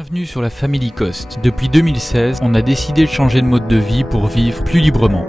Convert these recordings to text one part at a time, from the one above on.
Bienvenue sur la Family Coast. Depuis 2016, on a décidé de changer de mode de vie pour vivre plus librement.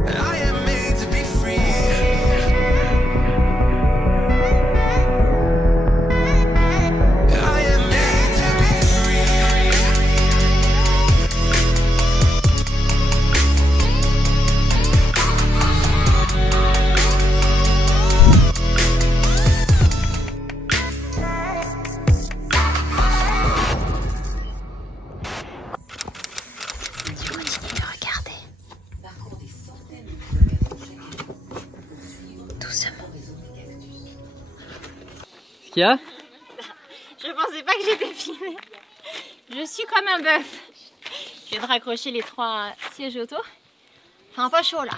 Qu'est-ce qu'il y a? Je pensais pas que j'étais filmée. Je suis comme un bœuf. Je viens de raccrocher les 3 sièges auto. Enfin, un peu chaud là.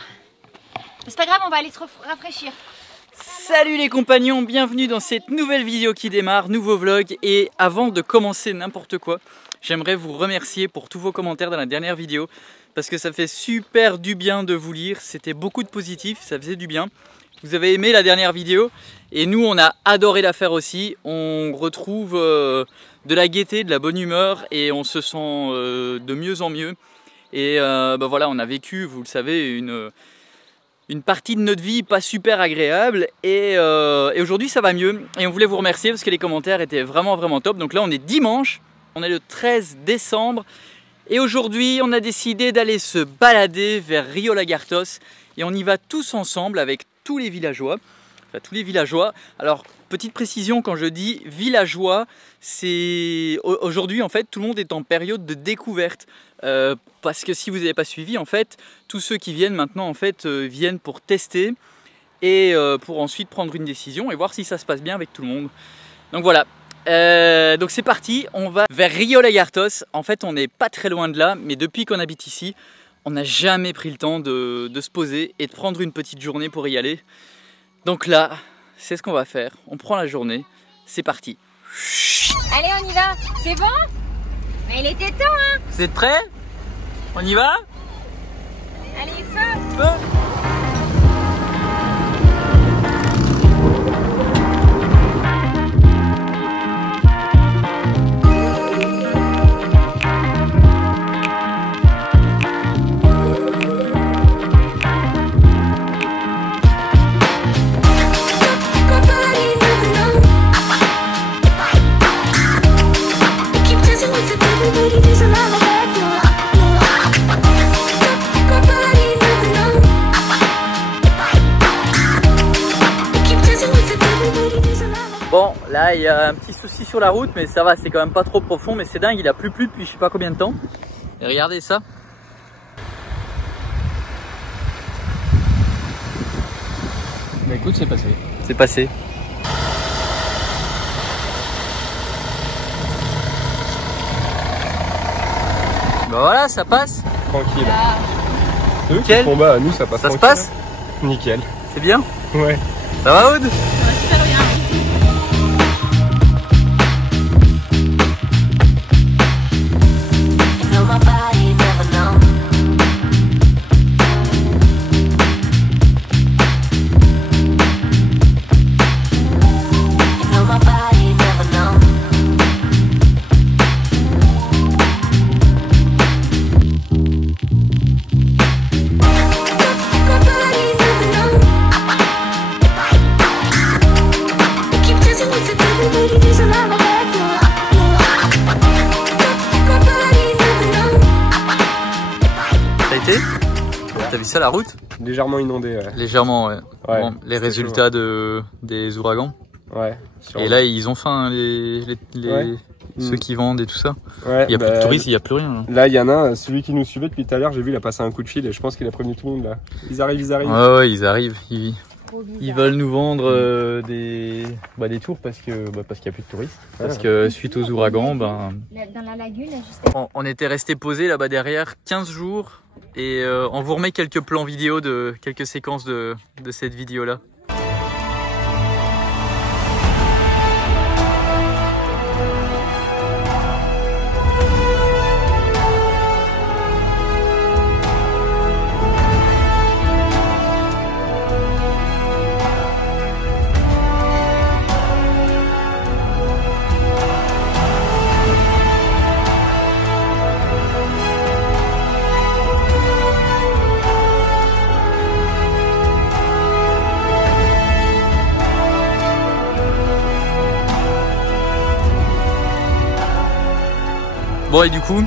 Mais c'est pas grave, on va aller se rafraîchir. Salut les compagnons, bienvenue dans cette nouvelle vidéo qui démarre, nouveau vlog. Et avant de commencer n'importe quoi, j'aimerais vous remercier pour tous vos commentaires dans la dernière vidéo. Parce que ça fait super du bien de vous lire, c'était beaucoup de positifs, ça faisait du bien. Vous avez aimé la dernière vidéo et nous on a adoré la faire aussi. On retrouve de la gaieté, de la bonne humeur et on se sent de mieux en mieux. Et voilà, on a vécu, vous le savez, une partie de notre vie pas super agréable et aujourd'hui ça va mieux. Et on voulait vous remercier parce que les commentaires étaient vraiment top. Donc là on est dimanche, on est le 13 décembre et aujourd'hui on a décidé d'aller se balader vers Rio Lagartos et on y va tous ensemble avec tous les villageois. Enfin, tous les villageois. Alors, petite précision, quand je dis villageois, c'est aujourd'hui en fait tout le monde est en période de découverte. Parce que si vous n'avez pas suivi, en fait, tous ceux qui viennent maintenant en fait viennent pour tester et pour ensuite prendre une décision et voir si ça se passe bien avec tout le monde. Donc voilà. Donc c'est parti, on va vers Rio Lagartos. En fait, on n'est pas très loin de là, mais depuis qu'on habite ici, on n'a jamais pris le temps de se poser et de prendre une petite journée pour y aller. Donc là, c'est ce qu'on va faire. On prend la journée, c'est parti. Allez, on y va. C'est bon? Mais il était temps, hein? Vous êtes prêts? On y va? Allez, feu! Feu! Bon, là il y a un petit souci sur la route, mais ça va, c'est quand même pas trop profond, mais c'est dingue, il a plus plu depuis je sais pas combien de temps. Et regardez ça. Bah écoute, c'est passé. C'est passé. Bah voilà, ça passe. Tranquille. C'est eux qui Nickel. font bas, nous ça passe Ça se tranquille. passe? Nickel. C'est bien? Ouais. Ça va Aude? Super bien. Ça a été? T'as vu ça la route? Légèrement inondé. Ouais. Légèrement, ouais. Ouais, Bon, les c'est résultats des ouragans. Ouais. Et là ils ont faim, Ouais. ceux qui vendent et tout ça. Ouais, Il n'y a plus de touristes, il n'y a plus rien. Là il y en a un, celui qui nous suivait depuis tout à l'heure, j'ai vu il a passé un coup de fil et je pense qu'il a prévenu tout le monde là. Ils arrivent. Ouais, ils arrivent. Ils veulent nous vendre des tours parce qu'il n'y a plus de touristes. Parce que suite aux ouragans, Dans la lagune, juste. on était resté posé là-bas derrière 15 jours et on vous remet quelques plans vidéo de quelques séquences de cette vidéo là. Bon et du coup,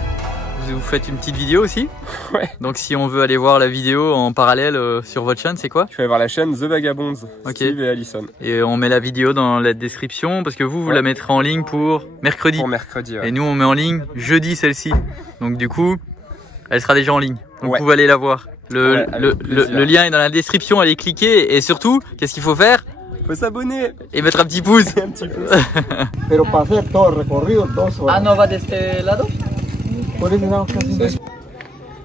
vous faites une petite vidéo aussi? Ouais. Donc si on veut aller voir la vidéo en parallèle sur votre chaîne, c'est quoi? Tu vas voir la chaîne The Vagabonds, Ok. Steve et Alison. Et on met la vidéo dans la description parce que vous la mettrez en ligne pour mercredi. Pour mercredi, ouais. Et nous on met en ligne jeudi celle-ci. Donc du coup, elle sera déjà en ligne. Donc Ouais. vous pouvez aller la voir. Ouais, avec plaisir. Le lien est dans la description, allez cliquer. Et surtout, qu'est-ce qu'il faut faire? Faut s'abonner. Et mettre un petit pouce. Un petit peu. Pero para hacer todo el recorrido, 2 horas. Ah no va de este lado? Por eso estamos casi.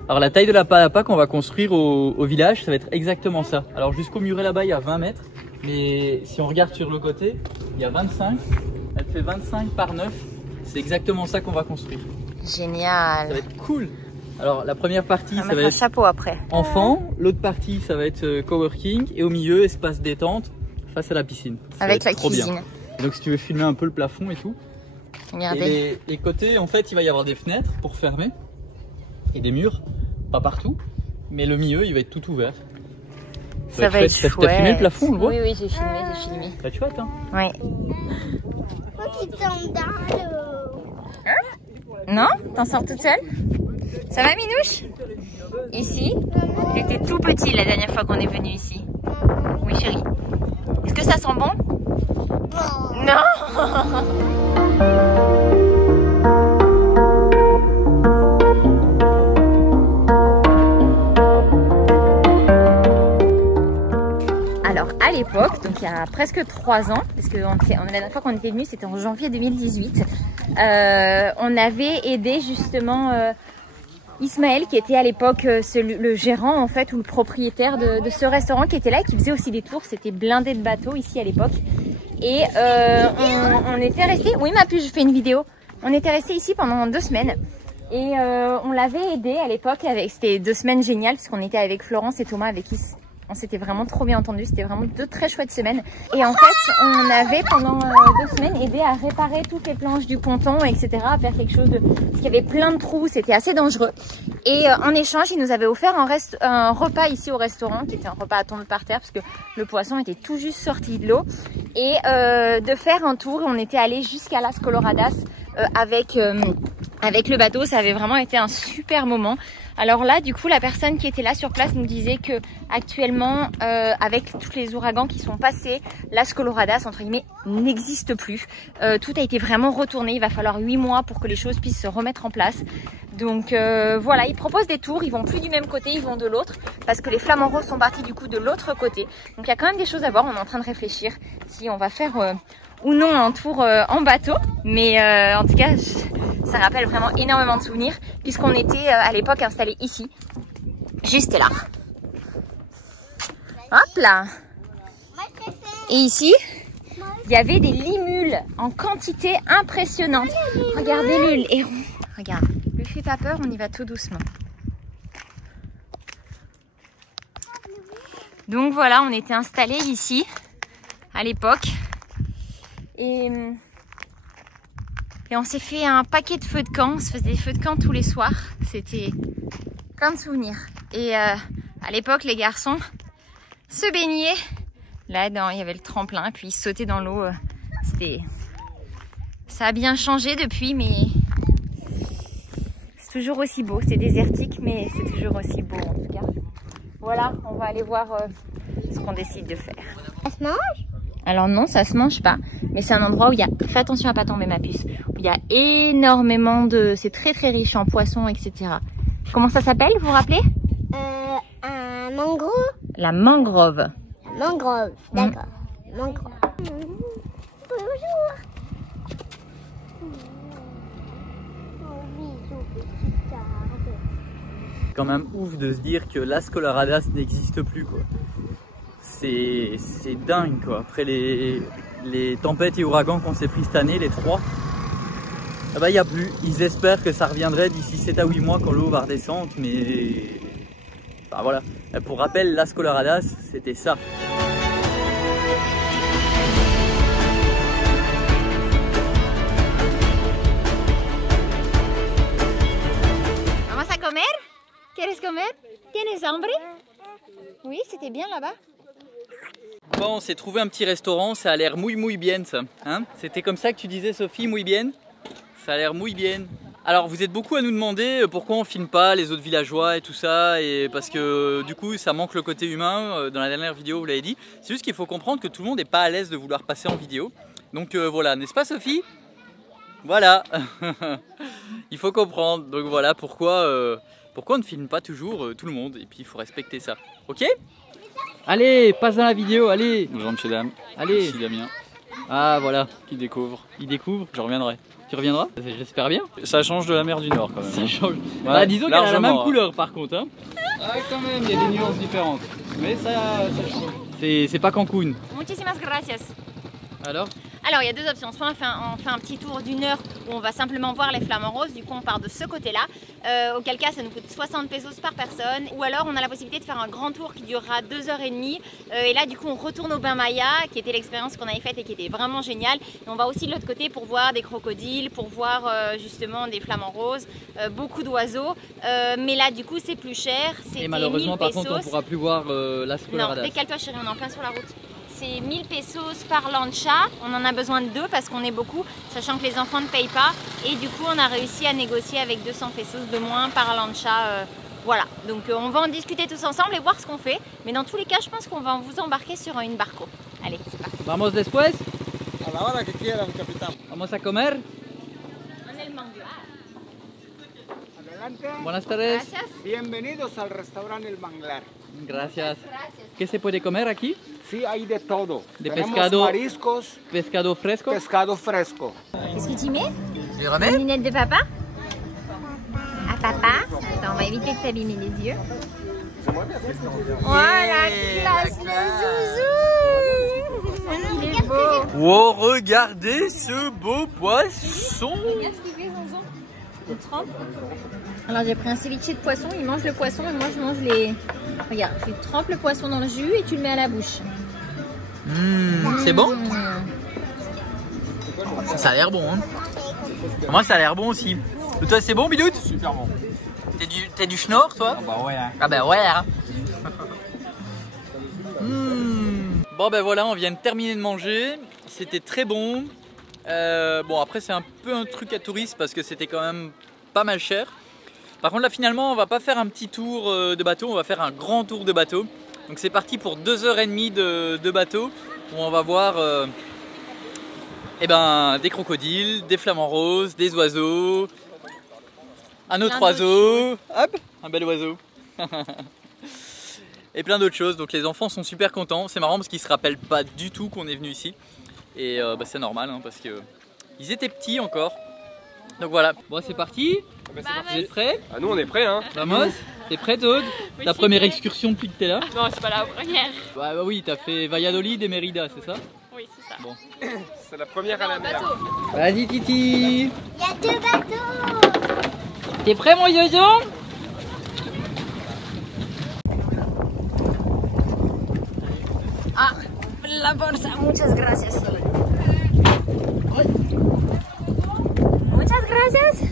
Alors la taille de la palapa qu'on va construire au village, ça va être exactement ça. Alors jusqu'au muret là-bas, il y a 20 mètres. Mais si on regarde sur le côté, il y a 25. Elle fait 25 par 9. C'est exactement ça qu'on va construire. Ça Génial. va être cool. Alors la première partie, On va ça mettre va un être chapeau après. enfant. L'autre partie, ça va être coworking. Et au milieu, espace détente face à la piscine. Ça Avec va la être trop bien. cuisine. Et donc si tu veux filmer un peu le plafond et tout. Regardez. Et les côtés, en fait, il va y avoir des fenêtres pour fermer. Et des murs. Pas partout. Mais le milieu, il va être tout ouvert. Ça va être chouette. chouette. T'as filmé le plafond, on le voit? Oui, oui, j'ai filmé. C'est chouette, hein? Oui. Non? T'en sors toute seule? Ça va, Minouche? Ici? T'étais tout petit la dernière fois qu'on est venu ici. Oui, chérie. Est-ce que ça sent bon? Non. Alors à l'époque, donc il y a presque 3 ans, parce que la dernière fois qu'on était venu c'était en janvier 2018, on avait aidé justement Ismaël qui était à l'époque le gérant en fait ou le propriétaire de ce restaurant qui était là et qui faisait aussi des tours. C'était blindé de bateaux ici à l'époque et on était resté. Oui ma puce, je fais une vidéo. On était resté ici pendant 2 semaines. Et on l'avait aidé à l'époque, c'était 2 semaines géniales puisqu'on était avec Florence et Thomas avec qui on s'était vraiment trop bien entendu, c'était vraiment 2 très chouettes semaines. Et en fait, on avait pendant 2 semaines aidé à réparer toutes les planches du ponton, etc. À faire quelque chose parce qu'il y avait plein de trous, c'était assez dangereux. Et en échange, ils nous avaient offert un repas ici au restaurant, qui était un repas à tomber par terre parce que le poisson était tout juste sorti de l'eau. Et de faire un tour, on était allé jusqu'à Las Coloradas avec le bateau, ça avait vraiment été un super moment. Alors là, du coup, la personne qui était là sur place nous disait que actuellement, avec tous les ouragans qui sont passés, Las Coloradas, entre guillemets, n'existe plus. Tout a été vraiment retourné. Il va falloir 8 mois pour que les choses puissent se remettre en place. Donc voilà, ils proposent des tours. Ils vont plus du même côté, ils vont de l'autre. Parce que les flamants roses sont partis du coup de l'autre côté. Donc il y a quand même des choses à voir. On est en train de réfléchir si on va faire ou non un tour en bateau. Mais en tout cas, ça rappelle vraiment énormément de souvenirs puisqu'on était à l'époque installés ici, juste là. Hop là. Et ici, il y avait des limules en quantité impressionnante. Regardez le héron. Regarde, lui fait pas peur, on y va tout doucement. Donc voilà, on était installés ici à l'époque. Et on s'est fait un paquet de feux de camp. On se faisait des feux de camp tous les soirs. C'était plein de souvenirs. Et à l'époque, les garçons se baignaient. Là, il y avait le tremplin, puis ils sautaient dans l'eau. Ça a bien changé depuis, mais c'est toujours aussi beau. C'est désertique, mais c'est toujours aussi beau en tout cas. Voilà, on va aller voir ce qu'on décide de faire. Ça se mange? Alors non, ça se mange pas, mais c'est un endroit où il y a, fais attention à pas tomber ma puce, où il y a énormément de, c'est très très riche en poissons, etc. Comment ça s'appelle, vous vous rappelez? Un mangrove. La mangrove. La mangrove, d'accord. Mangrove. Bonjour. Quand même ouf de se dire que Las Coloradas n'existe plus quoi. C'est dingue quoi. Après les tempêtes et ouragans qu'on s'est pris cette année, les 3, ah bah il n'y a plus. Ils espèrent que ça reviendrait d'ici 7 à 8 mois quand l'eau va redescendre, mais enfin, voilà. Pour rappel, Las Coloradas, c'était ça. Vamos a comer? ¿Quieres comer? ¿Tienes hambre? Oui, c'était bien là-bas. Bon, on s'est trouvé un petit restaurant, ça a l'air muy bien ça. Hein, c'était comme ça que tu disais Sophie, muy bien? Ça a l'air muy bien. Alors vous êtes beaucoup à nous demander pourquoi on filme pas les autres villageois et tout ça, et parce que du coup ça manque le côté humain. Dans la dernière vidéo vous l'avez dit, c'est juste qu'il faut comprendre que tout le monde n'est pas à l'aise de vouloir passer en vidéo. Donc voilà, n'est-ce pas Sophie? Voilà. Il faut comprendre, donc voilà pourquoi on ne filme pas toujours tout le monde, et puis il faut respecter ça, ok? Allez, passe dans la vidéo, allez. Bonjour monsieur dame. Allez. Ici Damien Ah voilà, qui découvre. il découvre, Je reviendrai. tu reviendras? J'espère bien. Ça change de la mer du Nord quand même. Ça change. Ouais, Bah, disons qu'elle a la largement, même hein. couleur par contre, hein. Ah quand même, il y a des nuances différentes. Mais ça change. C'est pas Cancun. Muchísimas gracias. Alors? Alors il y a deux options, soit on fait un petit tour d'une heure où on va simplement voir les flamants roses, du coup on part de ce côté-là, auquel cas ça nous coûte 60 pesos par personne, ou alors on a la possibilité de faire un grand tour qui durera 2h30, et là du coup on retourne au bain Maya, qui était l'expérience qu'on avait faite et qui était vraiment géniale, et on va aussi de l'autre côté pour voir des crocodiles, pour voir justement des flamants roses, beaucoup d'oiseaux, mais là du coup c'est plus cher, c'était 1000 pesos. Et malheureusement par contre on pourra plus voir Las Non, Coloradas. décale-toi chérie, on est en plein sur la route. C'est 1000 pesos par lancha, on en a besoin de 2 parce qu'on est beaucoup, sachant que les enfants ne payent pas. Et du coup on a réussi à négocier avec 200 pesos de moins par lancha. Voilà, donc on va en discuter tous ensemble et voir ce qu'on fait. Mais dans tous les cas je pense qu'on va vous embarquer sur une barco. Allez, c'est parti. Vamos después. A la hora que quieran, capitán. Vamos a comer. On est le manglar. Adelante. Buenas tardes. Gracias. Bienvenidos al restaurante El Manglar. Gracias. Gracias. ¿Qué se puede comer aquí? Sí, hay de todo. De Tenemos pescado. mariscos, Pescado fresco. pescado fresco. Qu'est-ce que tu mets? Tu La remets? lunette de papa? À papa? Attends, on va éviter de t'abîmer les yeux. Voilà, classe le zouzou! Il est beau! Oh, regardez ce beau poisson! Regarde ce qu'il fait, Zonzon. Il trempe. Alors j'ai pris un ceviche de poisson, il mange le poisson et moi je mange les... Regarde, tu trempes le poisson dans le jus et tu le mets à la bouche. C'est bon? Ça a l'air bon, hein? Moi ça a l'air bon aussi. Et toi c'est bon Bidoute? Super bon. T'es du schnorr toi? Ah bah ouais. Hein. Ah bah ouais hein. Bon ben voilà, on vient de terminer de manger. C'était très bon. Bon après c'est un peu un truc à touristes parce que c'était quand même pas mal cher. Par contre là finalement on va pas faire un petit tour de bateau, on va faire un grand tour de bateau. Donc c'est parti pour 2h30 de bateau où on va voir eh ben, des crocodiles, des flamants roses, des oiseaux, un autre oiseau, hop, un bel oiseau. Et plein d'autres choses, donc les enfants sont super contents. C'est marrant parce qu'ils se rappellent pas du tout qu'on est venu ici. Et bah, c'est normal hein, parce que ils étaient petits encore. Donc voilà. Bon c'est parti. Bah, Vous êtes prêts? Ah nous on est prêts hein. Vamos. T'es prête Aude? Ta première excursion depuis que t'es là? Non, c'est pas la première. Bah oui, t'as fait Valladolid et Mérida, c'est ça? Oui, c'est ça. Bon. C'est la première à la mer. Vas-y Titi. Il y a 2 bateaux. T'es prêt mon yo-yo? Ah, la bolsa, muchas gracias. Muchas gracias.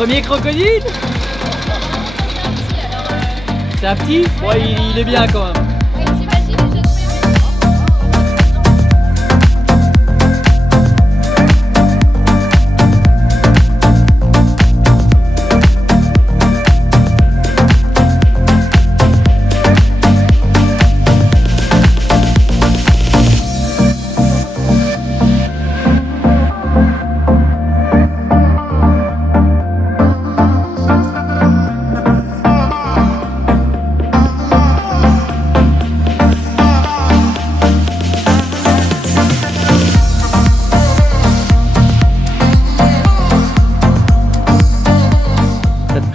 Premier crocodile. C'est un petit? Ouais, il est bien quand même.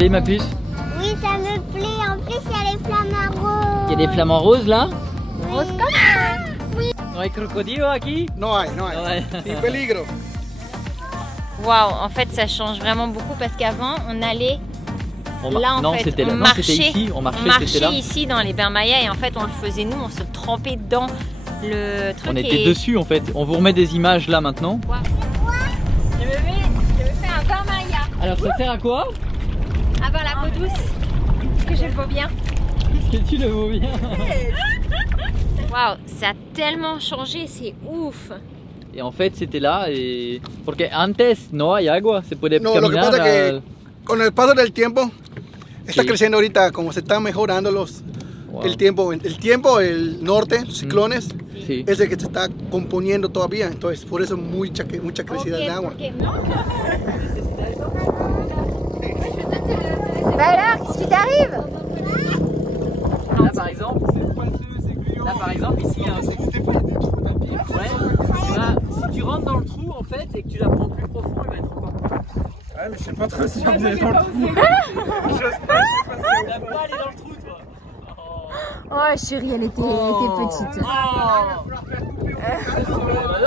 Ma puce? Oui, ça me plaît. En plus, il y a les flamants roses. Il y a des flamants roses là? Roses comme ça. Oui. No hay crocodilo aquí? No hay, no hay. Ni peligro. Waouh, en fait, ça change vraiment beaucoup parce qu'avant, on allait là, non, en fait, c'était là. on Non, c'était marchait, ici. On on marchait marchait là. ici dans les bains Maya et en fait, on le faisait nous, on se trempait dans le truc. On était dessus en fait. On vous remet des images là maintenant. Wow. Je me fais un bain Maya. Alors ça sert à quoi? Avoir la peau douce, parce que je le vaux bien. Est-ce que tu le vaux bien? Waouh, ça a tellement changé, c'est ouf. Et en fait c'était là et... Porque antes no hay agua, se puede No, lo que caminar. pasa es que con el paso del tiempo está Sí. creciendo ahorita, como se están mejorando Wow. el tiempo, el norte, los ciclones, Sí. es el que se está componiendo todavía, entonces por eso mucha crecida de agua. Bah alors, qu'est-ce qui t'arrive? Là par exemple, ici il y a un ouais, si tu rentres dans le trou en fait et que tu la prends plus profond, il va être encore plus. Ouais, mais je sais pas trop si on est dans le trou. T'aimes pas aller dans le trou toi? Oh chérie, elle était petite. Là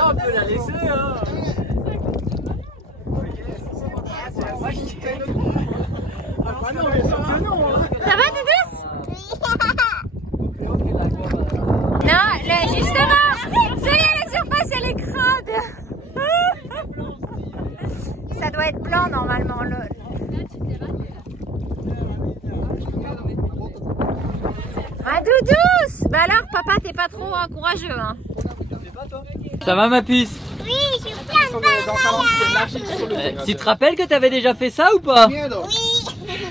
on peut la laisser hein. Ça va, Doudous? Non, justement, ça y est, la surface elle est crade. Ça doit être blanc normalement, lol. Ah, Doudous! Bah alors, papa, t'es pas trop courageux, hein? Ça va ma puce? Oui, je suis plein de bananes. Tu te rappelles que t'avais déjà fait ça ou pas? Miedo.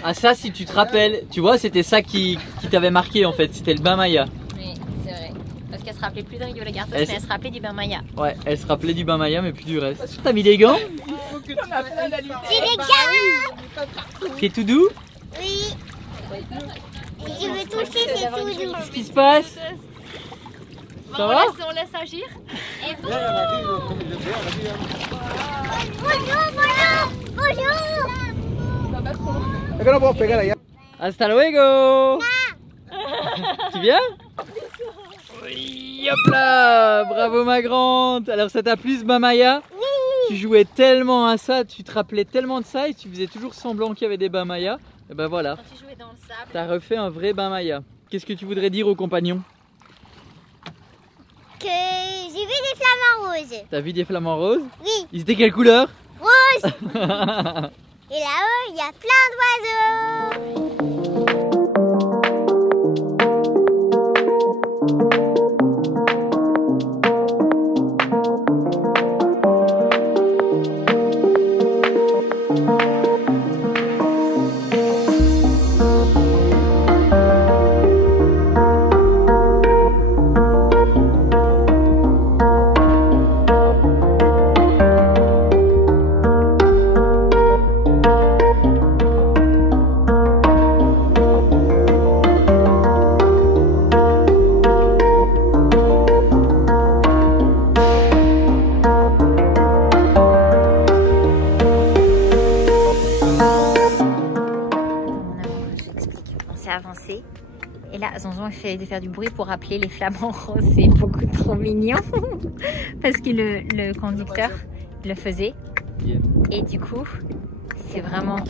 Ah ça si tu te rappelles, tu vois c'était ça qui t'avait marqué en fait, c'était le bain Maya. Oui, c'est vrai. Parce qu'elle se rappelait plus de Rio Lagartos, mais Elle elle se rappelait du bain Maya. Ouais, elle se rappelait du bain Maya mais plus du reste. T'as mis des gants? J'ai des gars. C'est tout doux? Oui. Je veux toucher, c'est tout doux. Qu'est-ce qui se passe? Ça va? On laisse agir. Bonjour, bonjour, bonjour. Es que no puedo pegar allá. Hasta luego! Tu viens? Oui, hop là! Bravo ma grande! Alors ça t'a plu ce bain Maya? Oui! Tu jouais tellement à ça, tu te rappelais tellement de ça et tu faisais toujours semblant qu'il y avait des bains Maya. Et ben voilà, Quand tu jouais dans le sable. t'as refait un vrai bain Maya. Qu'est-ce que tu voudrais dire aux compagnons? Que j'ai vu des flamants roses. T'as vu des flamants roses? Oui, Ils étaient quelle couleur? roses. Et là-haut, il y a plein d'oiseaux. Avancé. Et là, Zonzon fait de faire du bruit pour appeler les flamants roses. C'est beaucoup trop mignon. Parce que le conducteur le faisait. Et du coup, c'est vraiment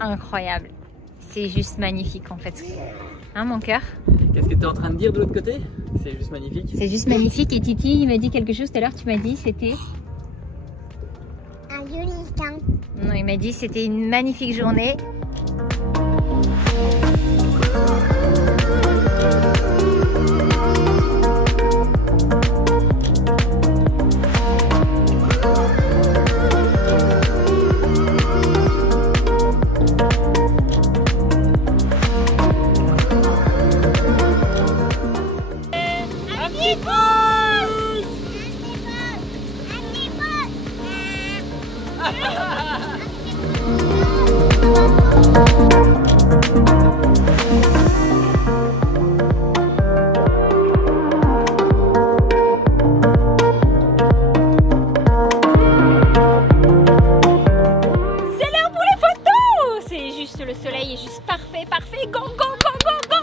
incroyable. C'est juste magnifique en fait. Hein, mon cœur? Qu'est-ce que tu es en train de dire de l'autre côté? C'est juste magnifique. C'est juste magnifique. Et Titi, il m'a dit quelque chose tout à l'heure. Tu m'as dit c'était Un joli camp. Non, il m'a dit que c'était une magnifique journée. Le soleil est juste parfait, parfait, go, go, go, go, go.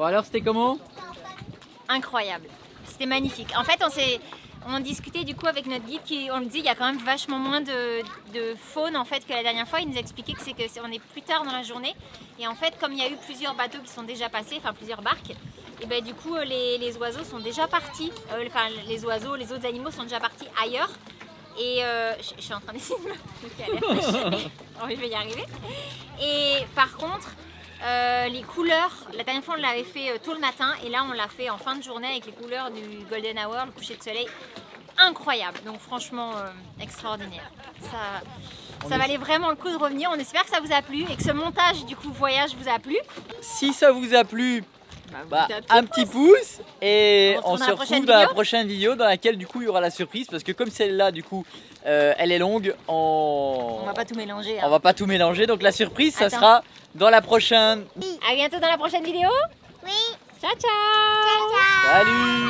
Bon alors c'était comment? Incroyable, c'était magnifique. En fait on discutait du coup avec notre guide on me dit il y a quand même vachement moins de faune en fait que la dernière fois. Il nous expliquait que on est plus tard dans la journée et en fait comme il y a eu plusieurs bateaux qui sont déjà passés, enfin plusieurs barques, et ben du coup les oiseaux sont déjà partis, les oiseaux, les autres animaux sont déjà partis ailleurs. Et je suis en train d'essayer de me caler. Oh, je vais y arriver. Et par contre, les couleurs, la dernière fois on l'avait fait tôt le matin et là on l'a fait en fin de journée avec les couleurs du golden hour, le coucher de soleil. Incroyable, donc franchement extraordinaire. Ça valait vraiment le coup de revenir. On espère que ça vous a plu et que ce montage du coup voyage vous a plu. Si ça vous a plu, un petit pouce et on se retrouve dans la prochaine vidéo dans laquelle du coup il y aura la surprise parce que comme celle-là du coup elle est longue, on va pas tout mélanger. Hein. On va pas tout mélanger, donc la surprise ça sera dans la prochaine. À bientôt dans la prochaine vidéo. Oui. Ciao ciao. Salut.